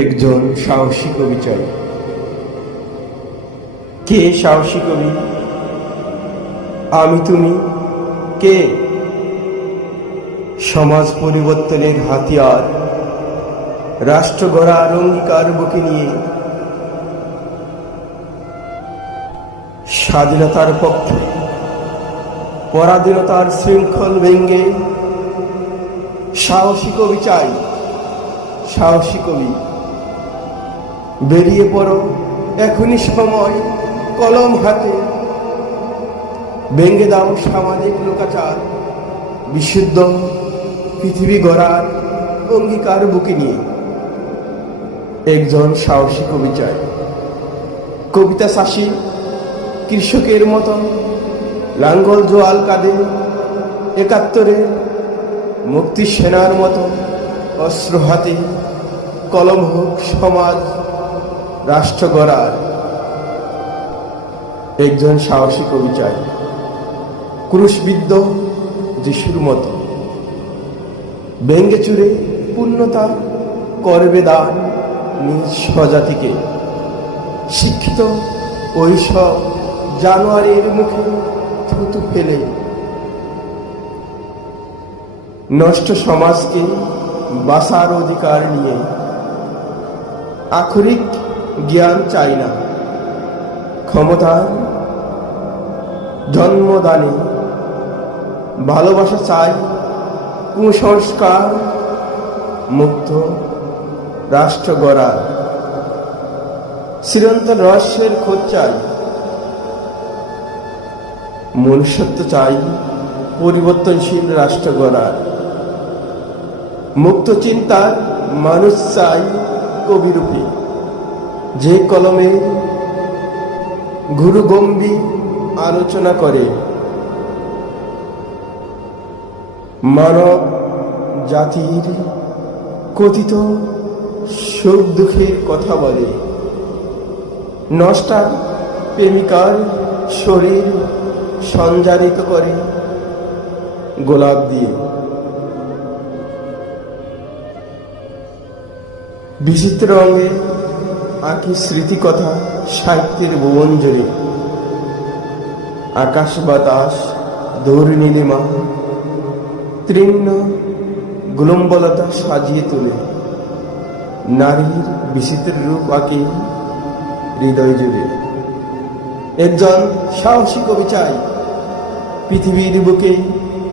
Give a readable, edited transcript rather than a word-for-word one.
একজন সাহসী কবি চাই। কে সাহসী কবি? আমি, তুমি, কে? সমাজ পরিবর্তনের হাতিয়ার, রাষ্ট্র গড়ার অঙ্গীকার বুকে নিয়ে স্বাধীনতার পক্ষে পরাধীনতার শৃঙ্খল ভেঙ্গে সাহসী কবি চাই। সাহসী কবি, বেরিয়ে পড়ো এখনই সময়, কলম হাতে ভেঙ্গে দাও সামাজিক লোকাচার, বিশুদ্ধ পৃথিবী গড়ার অঙ্গীকার বুকে নিয়ে একজন সাহসী কবি চাই। কবিতা চাষী কৃষকের মতো লাঙ্গল জোয়াল কাঁধে, ৭১ মুক্তি সেনার মতো অস্ত্র হাতে, কলম হোক সমাজ রাষ্ট্র গড়ার একজন সাহসী কবি চাই। ক্রুশবিদ্ধ যিশুর মতো ভেঙ্গে চুরে পূর্ণতা করবে দান নিজ স্বজাতিকে। শিক্ষিত ওই সব জানোয়ারের মুখে থুতু ফেলে নষ্ট সমাজকে বাঁচার অধিকার নিয়ে আক্ষরিক জ্ঞান চাই না, ক্ষমতার জন্মদানে ভালোবাসা চাই, কুসংস্কার মুক্ত রাষ্ট্র গড়ার চিরন্তন রহস্যের খোঁজ চাই। মনুষ্যত্ব চাই, পরিবর্তনশীল রাষ্ট্র গড়ার মুক্ত চিন্তার মানুষ চাই কবিরূপে, যে কলমে গুরুগম্ভীর আলোচনা করে, মানব জাতির কথিত সুখ দুঃখের কথা বলে, নষ্টা প্রেমিকার শরীর সঞ্চারিত করে গোলাপ দিয়ে। বিচিত্র রঙে আঁকি স্মৃতি কথা সাহিত্যের ভুবন জুড়ে, আকাশ বাতাস দৌড় নীলিমা তৃণ গুলম্বলতা সাজিয়ে তোলে, নারীর বিচিত্র রূপ আঁকে হৃদয় জুড়ে একজন সাহসী কবি চাই। পৃথিবীর বুকে